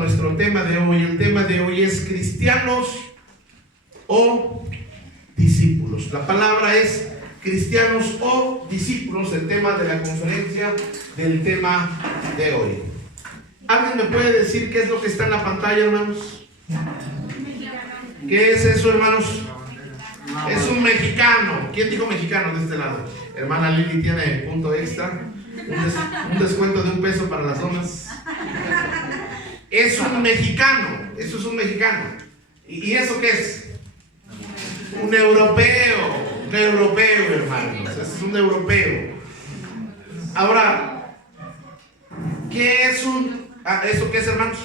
nuestro tema de hoy. El tema de hoy es cristianos o discípulos. La palabra es cristianos o discípulos, el tema de la conferencia, del tema de hoy. ¿Alguien me puede decir qué es lo que está en la pantalla, hermanos? ¿Qué es eso, hermanos? Es un mexicano. ¿Quién dijo mexicano de este lado? Hermana Lili tiene punto extra. Un descuento de $1 para las donas. Es un mexicano. Eso es un mexicano. ¿Y eso qué es? Un europeo. Un europeo, hermanos. Es un europeo. Ahora, ¿qué es ¿eso qué es, hermanos?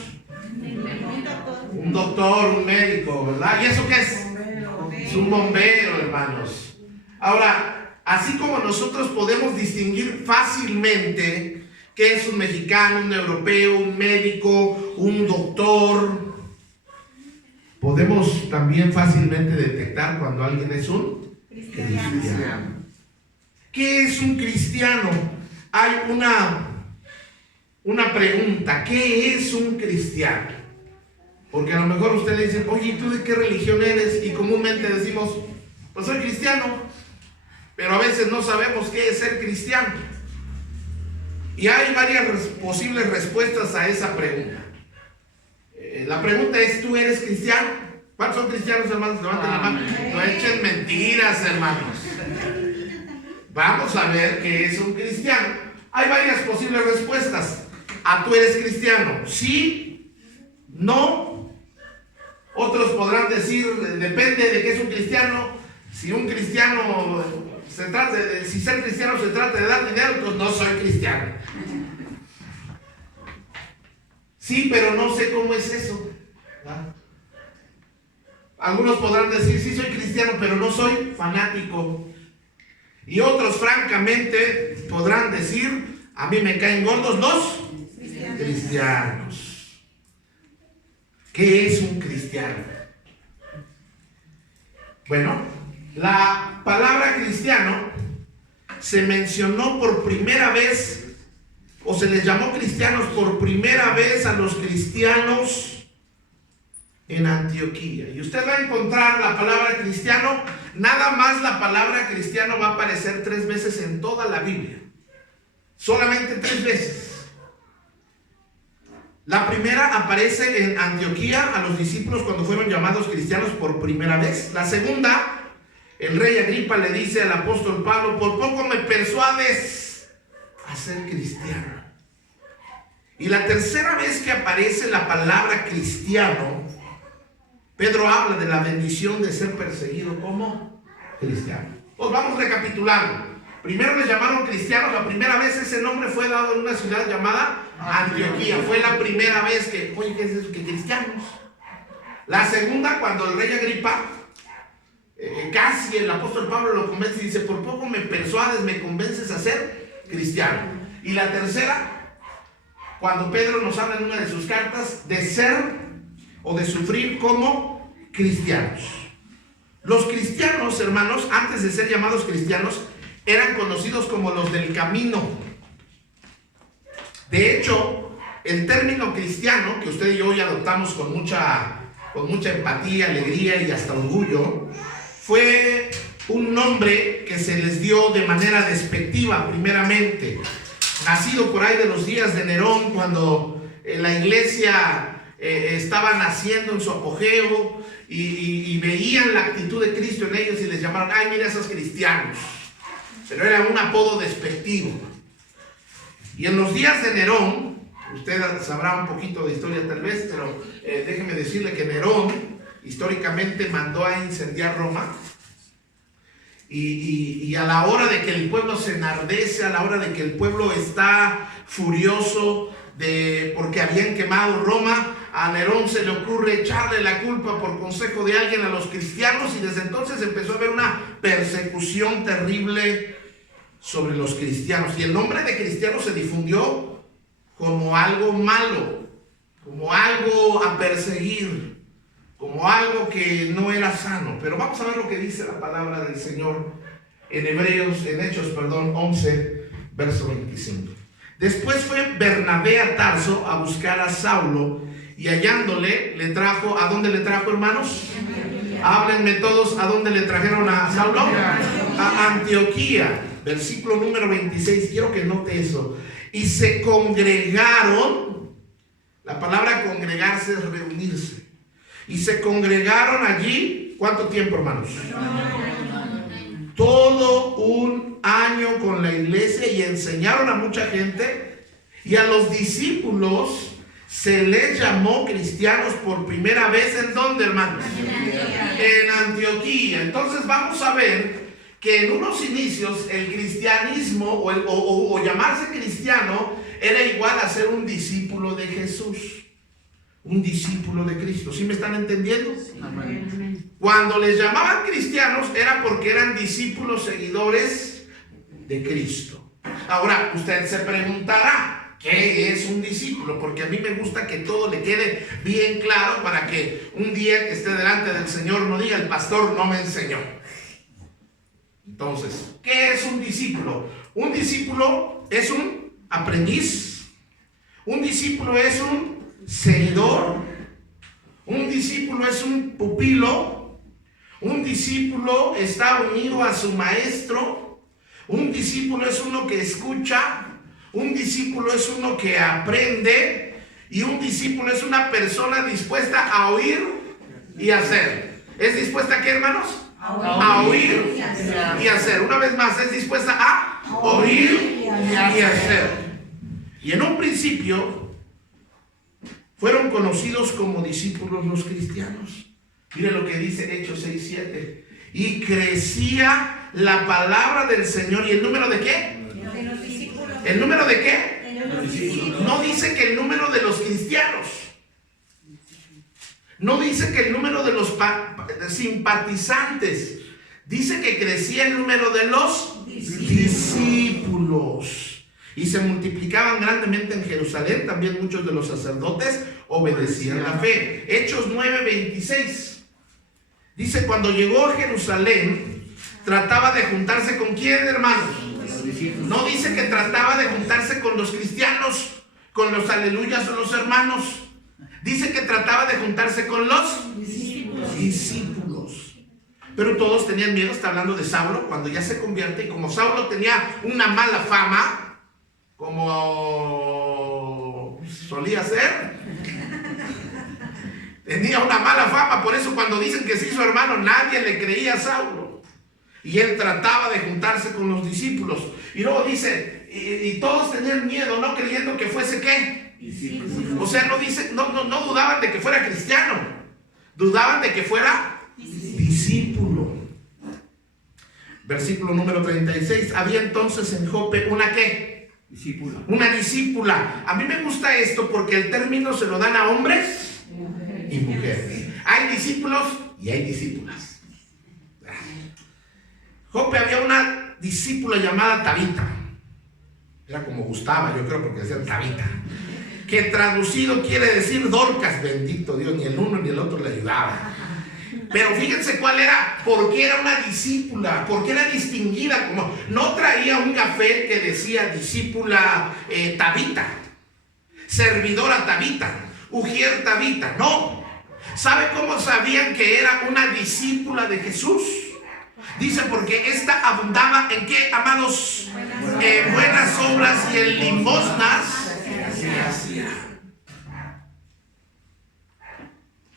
Un doctor, un médico, ¿verdad? ¿Y eso qué es? Es un bombero, hermanos. Ahora, así como nosotros podemos distinguir fácilmente qué es un mexicano, un europeo, un médico, un doctor, podemos también fácilmente detectar cuando alguien es un cristiano. ¿Qué es un cristiano? Hay una pregunta: ¿qué es un cristiano? Porque a lo mejor ustedes dicen: oye, ¿tú de qué religión eres? Y comúnmente decimos: pues soy cristiano. Pero a veces no sabemos qué es ser cristiano. Y hay varias posibles respuestas a esa pregunta. La pregunta es: ¿tú eres cristiano? ¿Cuántos son cristianos, hermanos? Levanten la mano. No echen mentiras, hermanos. Vamos a ver qué es un cristiano. Hay varias posibles respuestas. ¿Tú eres cristiano? Sí, no. Otros podrán decir: depende de qué es un cristiano. Si un cristiano si ser cristiano se trata de dar dinero, pues no soy cristiano. Sí, pero no sé cómo es eso, ¿verdad? Algunos podrán decir: sí, soy cristiano, pero no soy fanático. Y otros, francamente, podrán decir: a mí me caen gordos los cristianos. ¿Qué es un cristiano? Bueno, la palabra cristiano se mencionó por primera vez, o se les llamó cristianos por primera vez a los cristianos en Antioquía. Y usted va a encontrar la palabra cristiano, nada más la palabra cristiano va a aparecer 3 veces en toda la Biblia. Solamente 3 veces. La primera aparece en Antioquía a los discípulos cuando fueron llamados cristianos por primera vez. La segunda, el rey Agripa le dice al apóstol Pablo: por poco me persuades a ser cristiano. Y la tercera vez que aparece la palabra cristiano, Pedro habla de la bendición de ser perseguido como cristiano. Pues vamos recapitulando. Primero les llamaron cristianos. La primera vez ese nombre fue dado en una ciudad llamada Antioquía. Fue la primera vez que, oye, ¿qué es eso? Que cristianos. La segunda, cuando el rey Agripa, casi el apóstol Pablo lo convence y dice: por poco me persuades, me convences a ser cristiano. Y la tercera, cuando Pedro nos habla en una de sus cartas de ser o de sufrir como cristianos. Los cristianos, hermanos, antes de ser llamados cristianos, eran conocidos como los del camino. De hecho, el término cristiano, que usted y yo hoy adoptamos con mucha empatía, alegría y hasta orgullo, fue un nombre que se les dio de manera despectiva primeramente, nacido por ahí de los días de Nerón, cuando la iglesia estaba naciendo en su apogeo y veían la actitud de Cristo en ellos y les llamaron: ay, mira esos cristianos. Pero era un apodo despectivo. Y en los días de Nerón, usted sabrá un poquito de historia tal vez, pero déjeme decirle que Nerón históricamente mandó a incendiar Roma. Y a la hora de que el pueblo se enardece, a la hora de que el pueblo está furioso porque habían quemado Roma, a Nerón se le ocurre echarle la culpa por consejo de alguien a los cristianos, y desde entonces empezó a haber una persecución terrible sobre los cristianos. Y el nombre de cristiano se difundió como algo malo, como algo a perseguir, como algo que no era sano. Pero vamos a ver lo que dice la palabra del Señor en Hechos 11, verso 25. Después fue Bernabé a Tarso a buscar a Saulo y hallándole, le trajo, ¿a dónde le trajo, hermanos? Háblenme todos, ¿a dónde le trajeron a Saulo? A Antioquía. Versículo número 26, quiero que note eso. Y se congregaron, la palabra congregarse es reunirse. Y se congregaron allí, ¿cuánto tiempo, hermanos? Todo un año con la iglesia y enseñaron a mucha gente. Y a los discípulos se les llamó cristianos por primera vez. ¿En dónde, hermanos? En Antioquía. Entonces vamos a ver que en unos inicios el cristianismo o llamarse cristiano era igual a ser un discípulo de Jesús, un discípulo de Cristo. ¿Sí me están entendiendo? Amén. Cuando les llamaban cristianos era porque eran discípulos seguidores de Cristo. Ahora usted se preguntará, ¿qué es un discípulo? Porque a mí me gusta que todo le quede bien claro para que un día que esté delante del Señor no diga: el pastor no me enseñó. Entonces, ¿qué es un discípulo? Un discípulo es un aprendiz. Un discípulo es un seguidor. Un discípulo es un pupilo. Un discípulo está unido a su maestro. Un discípulo es uno que escucha. Un discípulo es uno que aprende. Y un discípulo es una persona dispuesta a oír y hacer. ¿Es dispuesta a qué, hermanos? A oír y hacer. Una vez más, es dispuesta a oír y hacer. Y en un principio fueron conocidos como discípulos los cristianos. Mire lo que dice Hechos 6:7. Y crecía la palabra del Señor. ¿Y el número de qué? De los discípulos. ¿El número de qué? De los discípulos. No dice que el número de los cristianos. No dice que el número de los simpatizantes. Dice que crecía el número de los discípulos. Y se multiplicaban grandemente en Jerusalén. También muchos de los sacerdotes obedecían la fe. Hechos 9:26. Dice: cuando llegó a Jerusalén, trataba de juntarse ¿con quién, hermanos? No dice que trataba de juntarse con los cristianos, con los aleluyas o los hermanos. Dice que trataba de juntarse con los discípulos. Pero todos tenían miedo. Está hablando de Saulo cuando ya se convierte. Y como Saulo tenía una mala fama, como solía ser, tenía una mala fama. Por eso cuando dicen que se hizo hermano, nadie le creía a Saulo. Y él trataba de juntarse con los discípulos. Y luego dice, y todos tenían miedo, no creyendo que fuese ¿qué? Discípulo. O sea, no dudaban de que fuera cristiano. Dudaban de que fuera discípulo. Versículo número 36. Había entonces en Jope una ¿qué? Discípula. Una discípula. A mí me gusta esto porque el término se lo dan a hombres y mujeres. Hay discípulos y hay discípulas. Jope había una discípula llamada Tabita. Era como Gustava, yo creo, porque decía Tabita. Que traducido quiere decir Dorcas. Bendito Dios, ni el uno ni el otro le ayudaba. Pero fíjense cuál era, porque era una discípula, porque era distinguida, como no traía un café que decía discípula Tabita, servidora Tabita, ujier Tabita. No. ¿Sabe cómo sabían que era una discípula de Jesús? Dice, porque esta abundaba ¿en qué, amados? En buenas obras y en limosnas.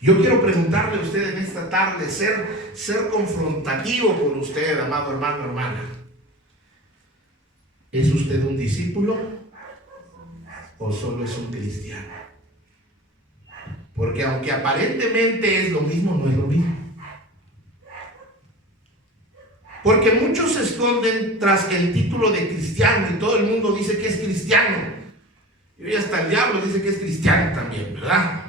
Yo quiero preguntarle a usted en esta tarde, ser confrontativo con usted, amado hermano, hermana. ¿Es usted un discípulo o solo es un cristiano? Porque aunque aparentemente es lo mismo, no es lo mismo. Porque muchos se esconden tras el título de cristiano y todo el mundo dice que es cristiano. Y hasta el diablo dice que es cristiano también, ¿verdad?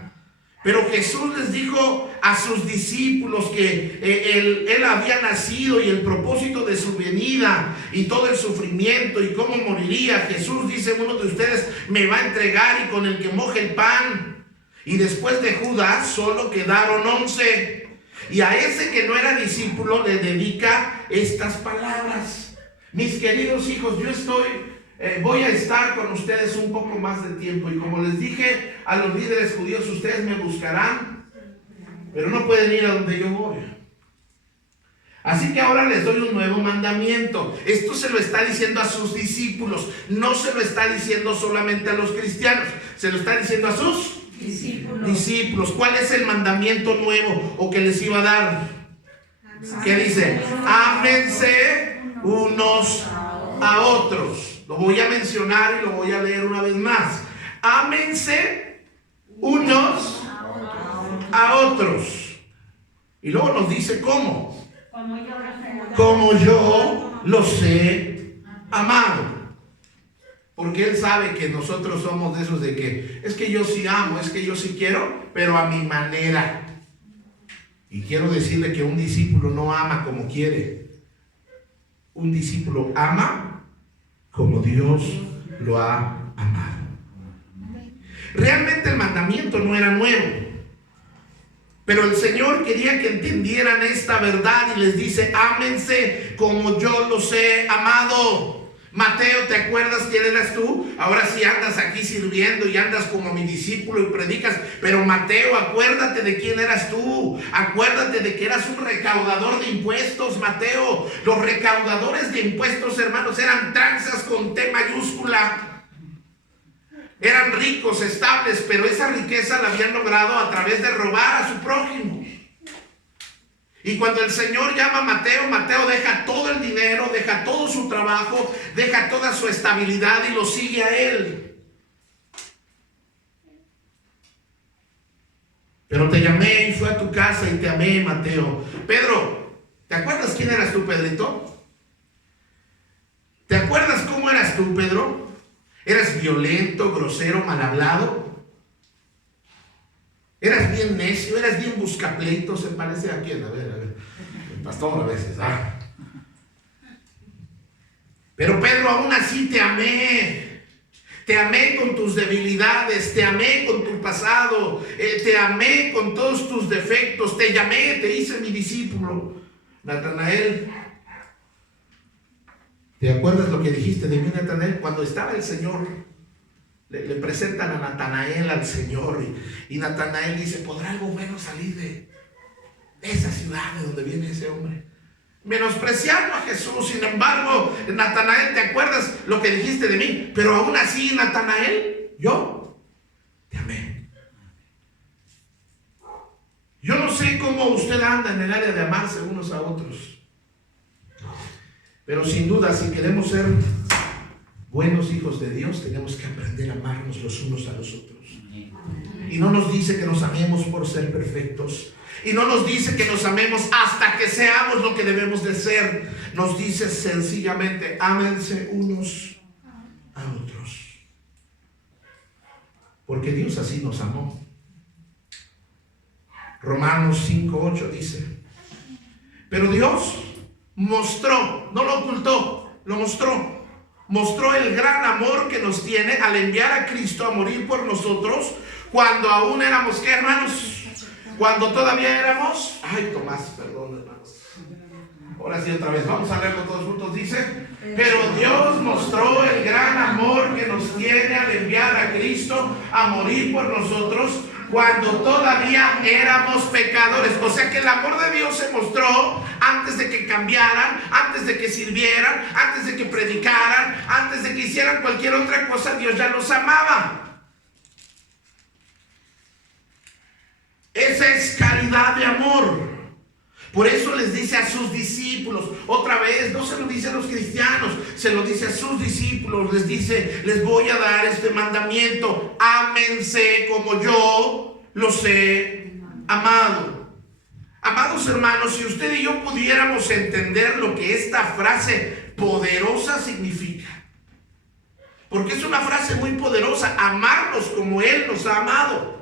Pero Jesús les dijo a sus discípulos que él había nacido y el propósito de su venida y todo el sufrimiento y cómo moriría. Jesús dice: uno de ustedes me va a entregar y con el que moje el pan. Y después de Judas solo quedaron 11. Y a ese que no era discípulo le dedica estas palabras: mis queridos hijos, yo estoy voy a estar con ustedes un poco más de tiempo. Y como les dije a los líderes judíos, ustedes me buscarán, pero no pueden ir a donde yo voy. Así que ahora les doy un nuevo mandamiento. Esto se lo está diciendo a sus discípulos. No se lo está diciendo solamente a los cristianos. Se lo está diciendo a sus discípulos. ¿Cuál es el mandamiento nuevo o que les iba a dar? ¿Qué dice? Ámense unos a otros. Lo voy a mencionar y lo voy a leer una vez más. Ámense unos a otros. Y luego nos dice cómo. Como yo los he amado. Porque Él sabe que nosotros somos de esos de que es que yo sí amo, es que yo sí quiero, pero a mi manera. Y quiero decirle que un discípulo no ama como quiere. Un discípulo ama como Dios lo ha amado. Realmente el mandamiento no era nuevo. Pero el Señor quería que entendieran esta verdad y les dice, ámense como yo los he amado. Mateo, ¿te acuerdas quién eras tú? Ahora sí andas aquí sirviendo y andas como mi discípulo y predicas. Pero Mateo, acuérdate de quién eras tú. Acuérdate de que eras un recaudador de impuestos, Mateo. Los recaudadores de impuestos, hermanos, eran tranzas con T mayúscula. Eran ricos, estables, pero esa riqueza la habían logrado a través de robar a su prójimo. Y cuando el Señor llama a Mateo, Mateo deja todo el dinero, deja todo su trabajo, deja toda su estabilidad y lo sigue a Él. Pero te llamé y fui a tu casa y te amé, Mateo. Pedro, ¿te acuerdas quién eras tú, Pedrito? ¿Te acuerdas cómo eras tú, Pedro? ¿Eras violento, grosero, mal hablado? ¿Eras bien necio? ¿Eras bien buscapleito? ¿Se parece a quién? A ver. El pastor a veces. Pero Pedro, aún así te amé. Te amé con tus debilidades. Te amé con tu pasado. Te amé con todos tus defectos. Te llamé, te hice mi discípulo. Natanael, ¿te acuerdas lo que dijiste de mí, Natanael? Cuando estaba el Señor, le presentan a Natanael al Señor y Natanael dice, ¿podrá algo bueno salir de esa ciudad de donde viene ese hombre? Menospreciando a Jesús. Sin embargo, Natanael, ¿te acuerdas lo que dijiste de mí? Pero aún así, Natanael, yo te amé. Yo no sé cómo usted anda en el área de amarse unos a otros. Pero sin duda, si queremos ser buenos hijos de Dios, tenemos que aprender a amarnos los unos a los otros. Y no nos dice que nos amemos por ser perfectos. Y no nos dice que nos amemos hasta que seamos lo que debemos de ser. Nos dice sencillamente, ámense unos a otros. Porque Dios así nos amó. Romanos 5:8 dice, pero Dios mostró, no lo ocultó, lo mostró. Mostró el gran amor que nos tiene al enviar a Cristo a morir por nosotros cuando aún éramos, ¿qué, hermanos? Cuando todavía éramos, Tomás, perdón, hermanos. Ahora sí, otra vez, vamos a leerlo todos juntos. Dice, pero Dios mostró el gran amor que nos tiene al enviar a Cristo a morir por nosotros cuando todavía éramos pecadores. O sea que el amor de Dios se mostró antes de que cambiaran, antes de que sirvieran, antes de que predicaran, antes de que hicieran cualquier otra cosa. Dios ya los amaba. Esa es caridad de amor. Por eso les dice a sus discípulos, otra vez, no se lo dice a los cristianos, se lo dice a sus discípulos, les dice, les voy a dar este mandamiento, ámense como yo los he amado. Amados hermanos, si usted y yo pudiéramos entender lo que esta frase poderosa significa, porque es una frase muy poderosa, amarnos como Él nos ha amado.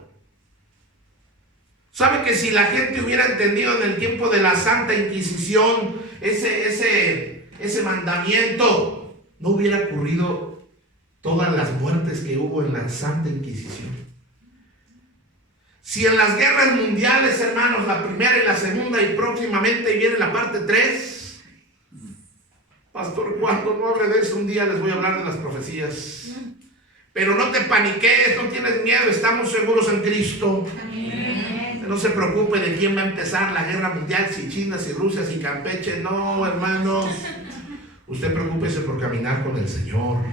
¿Sabe que si la gente hubiera entendido en el tiempo de la Santa Inquisición ese mandamiento, no hubiera ocurrido todas las muertes que hubo en la Santa Inquisición? Si en las guerras mundiales, hermanos, la primera y la segunda y próximamente viene la parte 3, Pastor, cuando no hable de eso, un día les voy a hablar de las profecías. Pero no te paniques, no tienes miedo, estamos seguros en Cristo. Amén. No se preocupe de quién va a empezar la guerra mundial, si China, si Rusia, si Campeche. No, hermanos. Usted preocúpese por caminar con el Señor.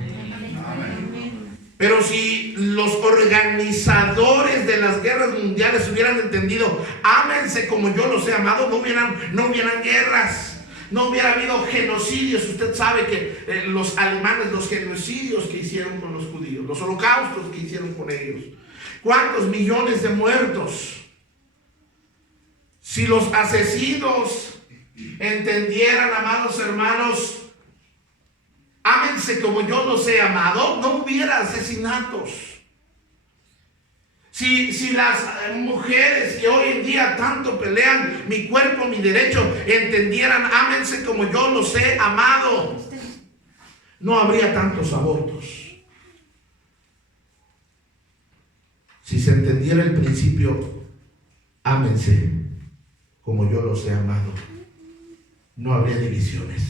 Pero si los organizadores de las guerras mundiales hubieran entendido, ámense como yo los he amado, no hubieran guerras. No hubiera habido genocidios. Usted sabe que los alemanes, los genocidios que hicieron con los judíos, los holocaustos que hicieron con ellos, cuántos millones de muertos. Si los asesinos entendieran, amados hermanos, ámense como yo los he amado, no hubiera asesinatos. Si las mujeres que hoy en día tanto pelean mi cuerpo, mi derecho, entendieran, ámense como yo los he amado, no habría tantos abortos. Si se entendiera el principio, ámense como yo los he amado, no habría divisiones.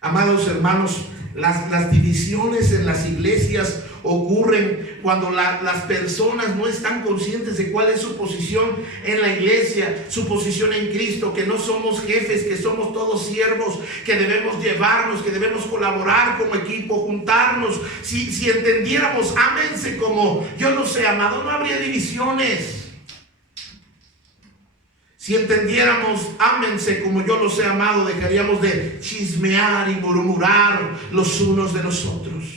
Amados hermanos, las divisiones en las iglesias ocurren cuando las personas no están conscientes de cuál es su posición en la iglesia, su posición en Cristo, que no somos jefes, que somos todos siervos, que debemos llevarnos, que debemos colaborar como equipo, juntarnos. Si entendiéramos, ámense como yo los he amado, no habría divisiones. Si entendiéramos, ámense como yo los he amado, dejaríamos de chismear y murmurar los unos de los otros.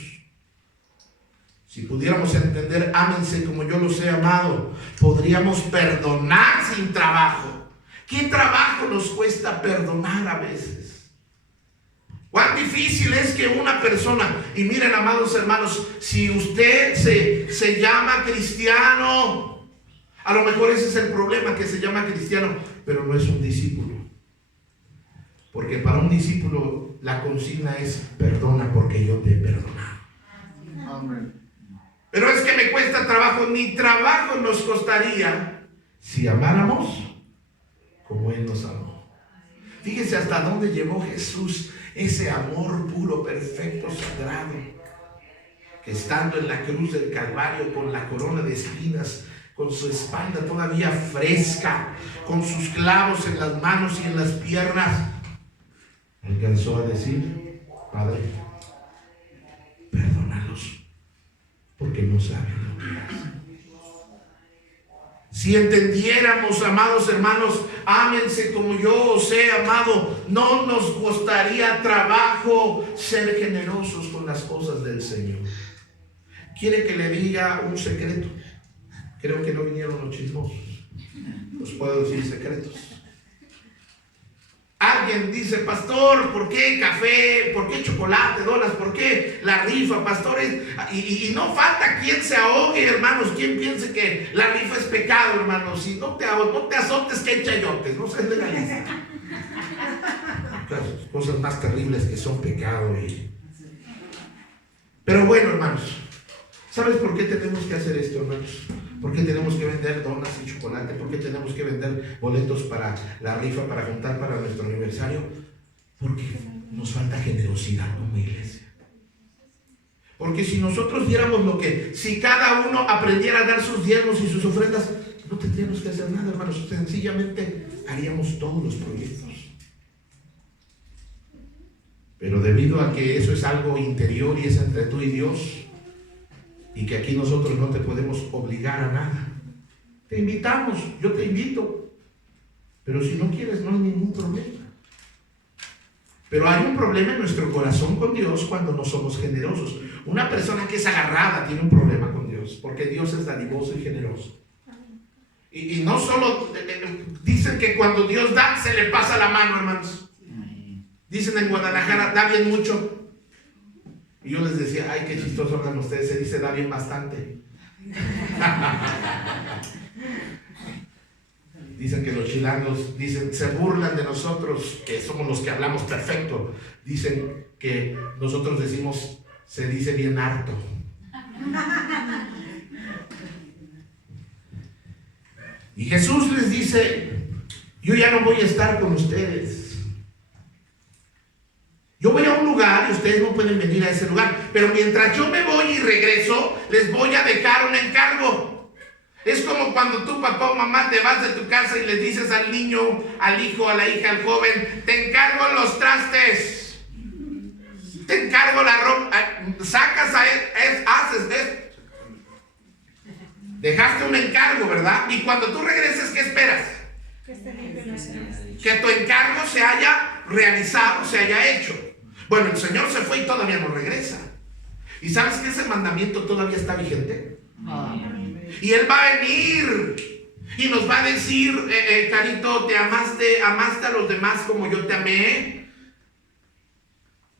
Si pudiéramos entender, ámense como yo los he amado, podríamos perdonar sin trabajo. ¿Qué trabajo nos cuesta perdonar a veces? ¿Cuán difícil es que una persona, y miren, amados hermanos, si usted se llama cristiano, a lo mejor ese es el problema, que se llama cristiano, pero no es un discípulo. Porque para un discípulo la consigna es: perdona porque yo te he perdonado. Amén. Pero es que me cuesta trabajo. Ni trabajo nos costaría si amáramos como Él nos amó. Fíjese hasta dónde llevó Jesús ese amor puro, perfecto, sagrado, que estando en la cruz del Calvario con la corona de espinas, con su espalda todavía fresca, con sus clavos en las manos y en las piernas, alcanzó a decir: Padre, perdónalos, porque no saben lo que hacen. Si entendiéramos, amados hermanos, ámense como yo os he amado, no nos costaría trabajo ser generosos con las cosas del Señor. ¿Quiere que le diga un secreto? Creo que no vinieron los chismosos. Los puedo decir secretos. Alguien dice: pastor, ¿por qué café? ¿Por qué chocolate, donas? ¿Por qué la rifa, pastores? Y no falta quien se ahogue, hermanos. Quien piense que la rifa es pecado, hermanos. Si no te azotes, que chayotes. No seas legalista. Cosas más terribles que son pecado. Pero bueno, hermanos, ¿sabes por qué tenemos que hacer esto, hermanos? ¿Por qué tenemos que vender donas y chocolate? ¿Por qué tenemos que vender boletos para la rifa, para juntar para nuestro aniversario? Porque nos falta generosidad como iglesia. Porque si nosotros diéramos si cada uno aprendiera a dar sus diezmos y sus ofrendas, no tendríamos que hacer nada, hermanos. Sencillamente haríamos todos los proyectos. Pero debido a que eso es algo interior y es entre tú y Dios, y que aquí nosotros no te podemos obligar a nada, te invitamos, yo te invito, pero si no quieres no hay ningún problema. Pero hay un problema en nuestro corazón con Dios cuando no somos generosos. Una persona que es agarrada tiene un problema con Dios, porque Dios es dadivoso y generoso. Y no solo dicen que cuando Dios da se le pasa la mano, hermanos. Dicen en Guadalajara: da bien mucho. Y yo les decía: ay, qué chistoso hablan ustedes, se dice da bien bastante. Dicen que los chilangos se burlan de nosotros, que somos los que hablamos perfecto. Dicen que nosotros decimos, se dice bien harto. Y Jesús les dice: yo ya no voy a estar con ustedes, pueden venir a ese lugar. Pero mientras yo me voy y regreso, les voy a dejar un encargo. Es como cuando tú, papá o mamá, te vas de tu casa y le dices al niño, al hijo, a la hija, al joven: te encargo los trastes, te encargo la ropa, sacas haces esto. Dejaste un encargo, ¿verdad? Y cuando tú regreses, ¿qué esperas? Que tu encargo se haya realizado, se haya hecho. Bueno, el Señor se fue y todavía no regresa. ¿Y sabes que ese mandamiento todavía está vigente? Y Él va a venir y nos va a decir: Carito, ¿te amaste a los demás como yo te amé?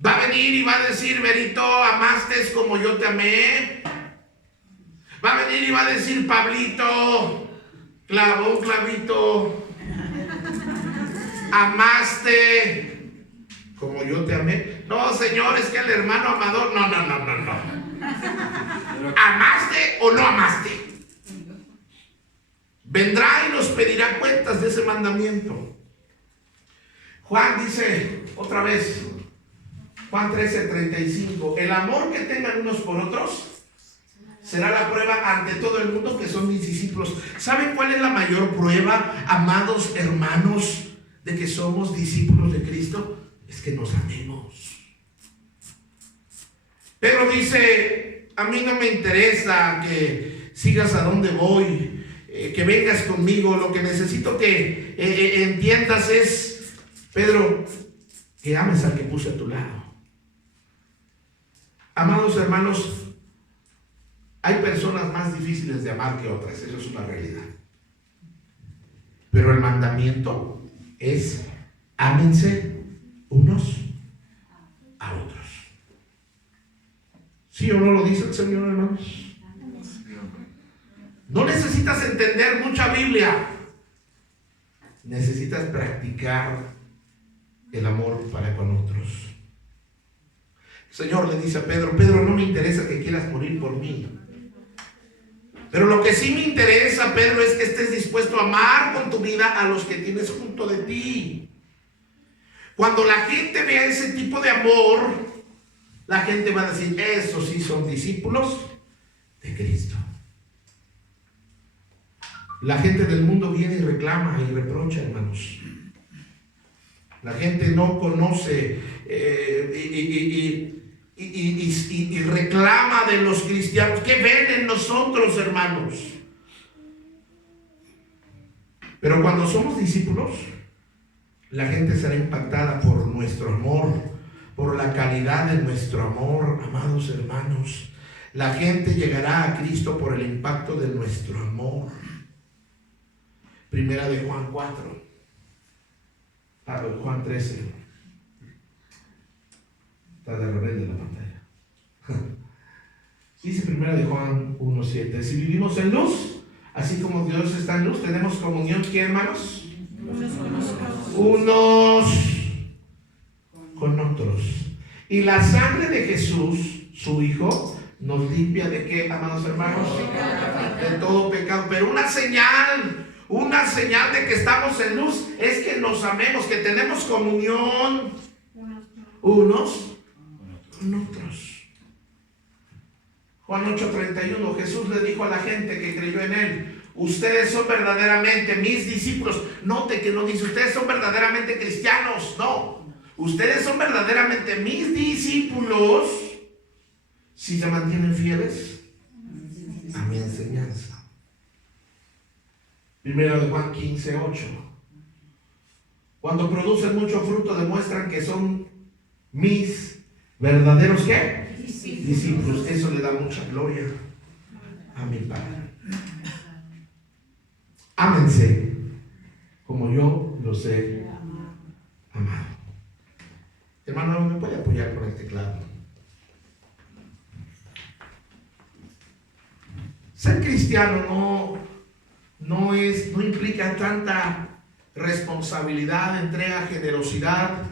Va a venir y va a decir: Berito, ¿amaste como yo te amé? Va a venir y va a decir: Pablito, clavó un clavito, ¿amaste como yo te amé? No, Señor, es que el hermano amador, no. ¿Amaste o no amaste? Vendrá y nos pedirá cuentas de ese mandamiento. Juan dice otra vez, Juan 13:35, el amor que tengan unos por otros será la prueba ante todo el mundo que son mis discípulos. ¿Saben cuál es la mayor prueba, amados hermanos, de que somos discípulos de Cristo? Es que nos amemos. Pedro dice: a mí no me interesa que sigas a donde voy, que vengas conmigo. Lo que necesito que entiendas es, Pedro, que ames al que puse a tu lado. Amados hermanos, hay personas más difíciles de amar que otras, eso es una realidad. Pero el mandamiento es: ámense unos a otros. ¿Sí o no lo dice el Señor, hermanos? No necesitas entender mucha Biblia, necesitas practicar el amor para con otros. El Señor le dice a Pedro: Pedro, no me interesa que quieras morir por mí, pero lo que sí me interesa, Pedro, es que estés dispuesto a amar con tu vida a los que tienes junto de ti. Cuando la gente vea ese tipo de amor, la gente va a decir: esos sí son discípulos de Cristo. La gente del mundo viene y reclama y reprocha, hermanos. La gente no conoce y reclama de los cristianos. ¿Qué ven en nosotros, hermanos? Pero cuando somos discípulos, la gente será impactada por nuestro amor, por la calidad de nuestro amor, amados hermanos. La gente llegará a Cristo por el impacto de nuestro amor. Primera de Juan 4. Juan 13. Está de revés de la pantalla. Dice Primera de Juan 1:7. Si vivimos en luz, así como Dios está en luz, tenemos comunión, ¿qué, hermanos? Unos con otros. Y la sangre de Jesús, su Hijo, nos limpia ¿de qué, amados hermanos? De todo pecado. Pero una señal de que estamos en luz es que nos amemos, que tenemos comunión unos con otros. Juan 8:31, Jesús le dijo a la gente que creyó en Él: ustedes son verdaderamente mis discípulos. Note que no dice ustedes son verdaderamente cristianos, no. Ustedes son verdaderamente mis discípulos si se mantienen fieles a mi enseñanza. Primero de Juan 15:8. Cuando producen mucho fruto, demuestran que son mis verdaderos ¿qué? Discípulos. Eso le da mucha gloria a mi Padre. Ámense como yo los he amado. Hermano, ¿me puede apoyar con el teclado? Ser cristiano no implica tanta responsabilidad, entrega, generosidad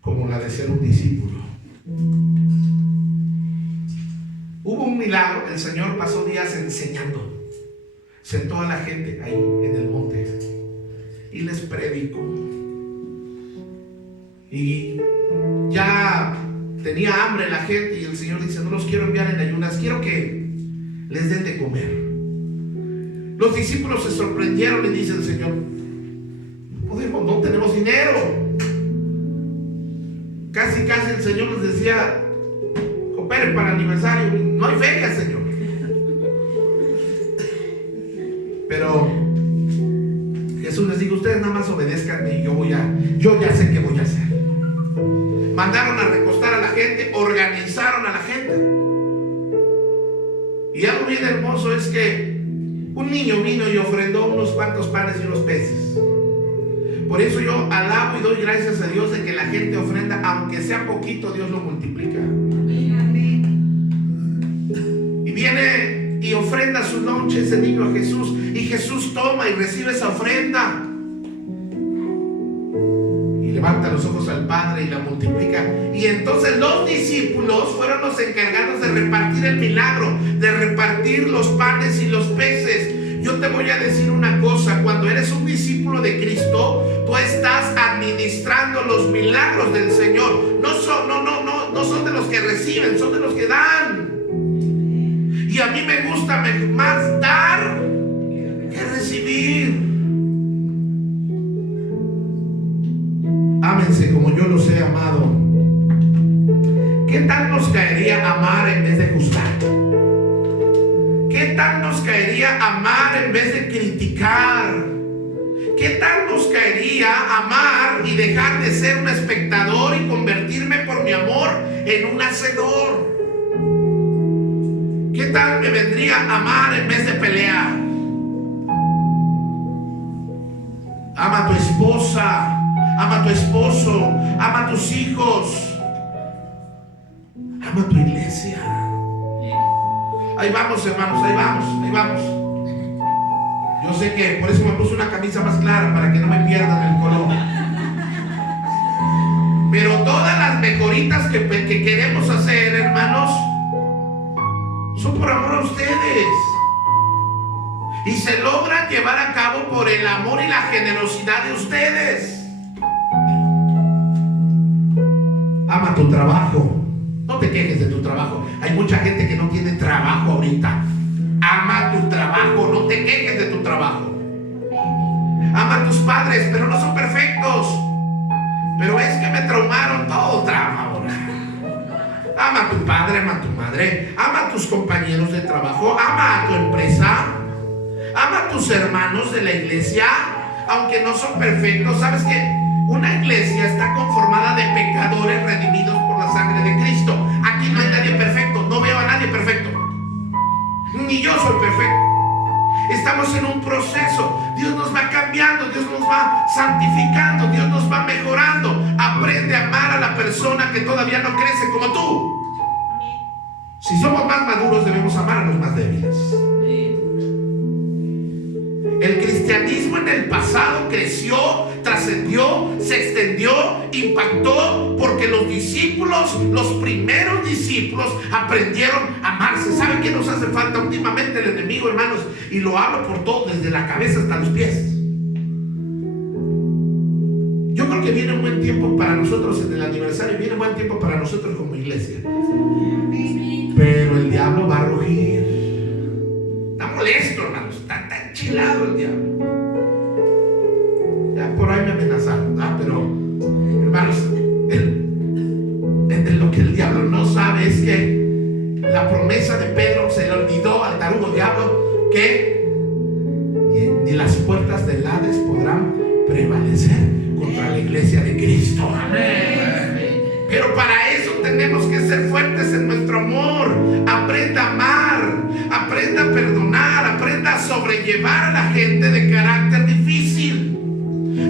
como la de ser un discípulo. Hubo un milagro, el Señor pasó días enseñando. Sentó a la gente ahí en el monte y les predicó. Y ya tenía hambre la gente y el Señor dice: no los quiero enviar en ayunas, quiero que les den de comer. Los discípulos se sorprendieron y dicen: Señor, no tenemos dinero. Casi el Señor les decía: cooperen para el aniversario, no hay feria, Señor. Pero Jesús les dijo: ustedes nada más obedézcanme y yo ya sé qué voy a hacer. Mandaron a recostar a la gente, organizaron a la gente. Y algo bien hermoso es que un niño vino y ofrendó unos cuantos panes y unos peces. Por eso yo alabo y doy gracias a Dios de que la gente ofrenda, aunque sea poquito, Dios lo multiplica. Y viene y ofrenda su lonche ese niño a Jesús, y Jesús toma y recibe esa ofrenda y levanta los ojos al Padre y la multiplica. Y entonces los discípulos fueron los encargados de repartir el milagro, de repartir los panes y los peces. Yo te voy a decir una cosa: cuando eres un discípulo de Cristo, tú estás administrando los milagros del Señor. No son de los que reciben, son de los que dan. Y a mí me gusta más dar que recibir. Ámense como yo los he amado. ¿Qué tal nos caería amar en vez de juzgar? ¿Qué tal nos caería amar en vez de criticar? ¿Qué tal nos caería amar y dejar de ser un espectador y convertirme por mi amor en un hacedor? ¿Qué tal me vendría amar en vez de pelear? Ama a tu esposa, ama a tu esposo, ama a tus hijos, ama a tu iglesia. Ahí vamos, hermanos, ahí vamos. Yo sé que por eso me puse una camisa más clara, para que no me pierdan el color. Pero todas las mejoritas que queremos hacer, hermanos, son por amor a ustedes. Y se logran llevar a cabo por el amor y la generosidad de ustedes. Ama tu trabajo. No te quejes de tu trabajo. Hay mucha gente que no tiene trabajo ahorita. Ama tu trabajo, no te quejes de tu trabajo. Ama a tus padres, pero no son perfectos. Pero es que me traumaron, todo trauma ahora. Ama a tu padre, ama a tu madre, ama a tus compañeros de trabajo, ama a tu empresa, ama a tus hermanos de la iglesia, aunque no son perfectos. ¿Sabes qué? Una iglesia está conformada de pecadores redimidos por la sangre de Cristo. Aquí no hay nadie perfecto, no veo a nadie perfecto. Ni yo soy perfecto. Estamos en un proceso. Dios nos va cambiando, Dios nos va santificando, Dios nos va mejorando. Aprende a amar a la persona que todavía no crece como tú. Si somos más maduros, debemos amar a los más débiles. El cristianismo en el pasado creció, trascendió, se extendió, impactó, porque los discípulos, los primeros discípulos, aprendieron a amarse. ¿Saben qué nos hace falta últimamente el enemigo, hermanos? Y lo hablo por todo, desde la cabeza hasta los pies. Yo creo que viene un buen tiempo para nosotros en el aniversario, viene un buen tiempo para nosotros como iglesia. Pero el diablo va a rugir. Está molesto, hermanos, está enchilado el diablo. Ya por ahí me amenazaron, pero hermanos, lo que el diablo no sabe es que la promesa de Pedro se le olvidó al tarugo diablo, que ni las puertas del Hades podrán prevalecer contra la iglesia de Cristo. Pero para eso tenemos que ser fuertes en nuestro amor. Aprenda a amar, aprenda a perdonar, aprenda a sobrellevar a la gente de carácter difícil.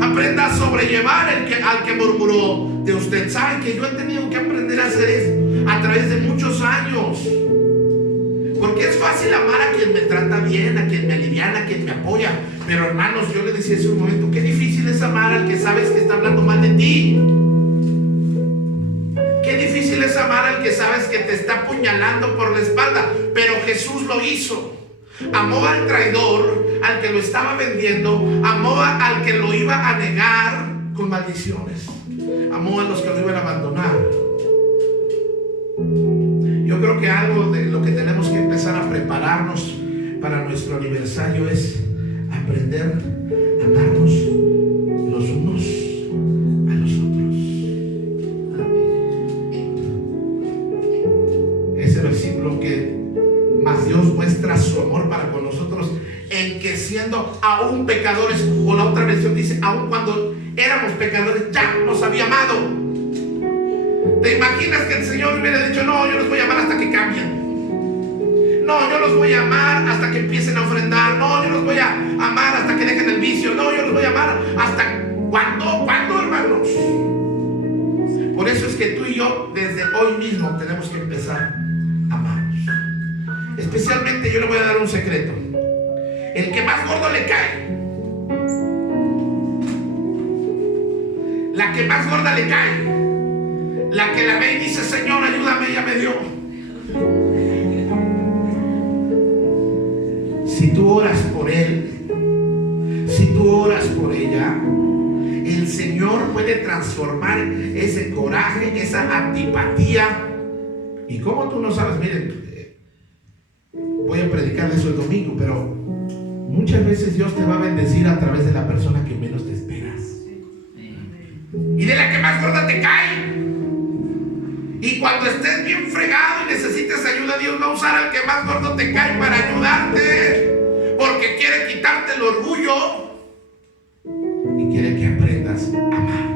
Aprenda a sobrellevar al que murmuró de usted. Saben que yo he tenido que aprender a hacer eso a través de muchos años. Porque es fácil amar a quien me trata bien, a quien me aliviana, a quien me apoya. Pero hermanos, yo le decía hace un momento, qué difícil es amar al que sabes que está hablando mal de ti. Qué difícil es amar al que sabes que te está apuñalando por la espalda. Pero Jesús lo hizo. Amó al traidor, al que lo estaba vendiendo. Amó al que lo iba a negar con maldiciones. Amó a los que lo iban a abandonar. Yo creo que algo de lo que tenemos que empezar a prepararnos para nuestro aniversario es aprender a amarnos los unos a los otros. Ese versículo que más Dios muestra su amor para con nosotros en que siendo aún pecadores, o la otra versión dice, aún cuando éramos pecadores ya nos había amado. ¿Te imaginas que el Señor hubiera dicho, no, yo los voy a amar hasta que cambien? No, yo los voy a amar hasta que empiecen a ofrendar. No, yo los voy a amar hasta que dejen el vicio. No, yo los voy a amar hasta ¿cuándo, hermanos? Por eso es que tú y yo desde hoy mismo tenemos que empezar a amarnos. Especialmente yo le voy a dar un secreto. El que más gordo le cae, la que más gorda le cae, la que la ve y dice, Señor, ayúdame, ella me dio. Si tú oras por él, si tú oras por ella, el Señor puede transformar ese coraje, esa antipatía. Y como tú no sabes, miren, voy a predicar eso el domingo, pero muchas veces Dios te va a bendecir a través de la persona que menos te esperas. Y de la que más gorda te cae. Y cuando estés bien fregado y necesites ayuda, Dios va a usar al que más gordo te cae para ayudarte. Porque quiere quitarte el orgullo y quiere que aprendas a amar.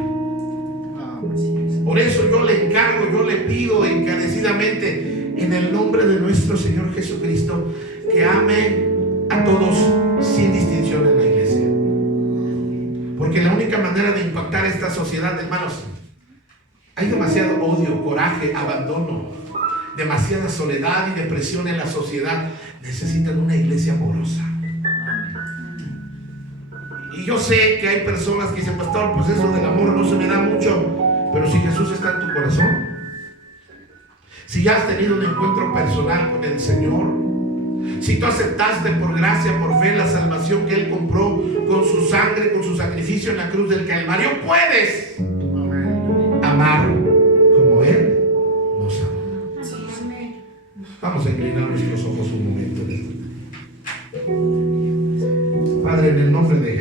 Por eso yo le encargo, yo le pido encarecidamente en el nombre de nuestro Señor Jesucristo que ame a todos sin distinción en la iglesia. Porque la única manera de impactar a esta sociedad, hermanos, hay demasiado odio, coraje, abandono, demasiada soledad y depresión en la sociedad. Necesitan una iglesia amorosa. Y yo sé que hay personas que dicen, pastor, pues eso del amor no se me da mucho. Pero si Jesús está en tu corazón, si ya has tenido un encuentro personal con el Señor, si tú aceptaste por gracia, por fe, la salvación que Él compró con su sangre, con su sacrificio en la cruz del Calvario, puedes amar como Él nos amó. Vamos a inclinar nuestros ojos un momento. Padre, en el nombre de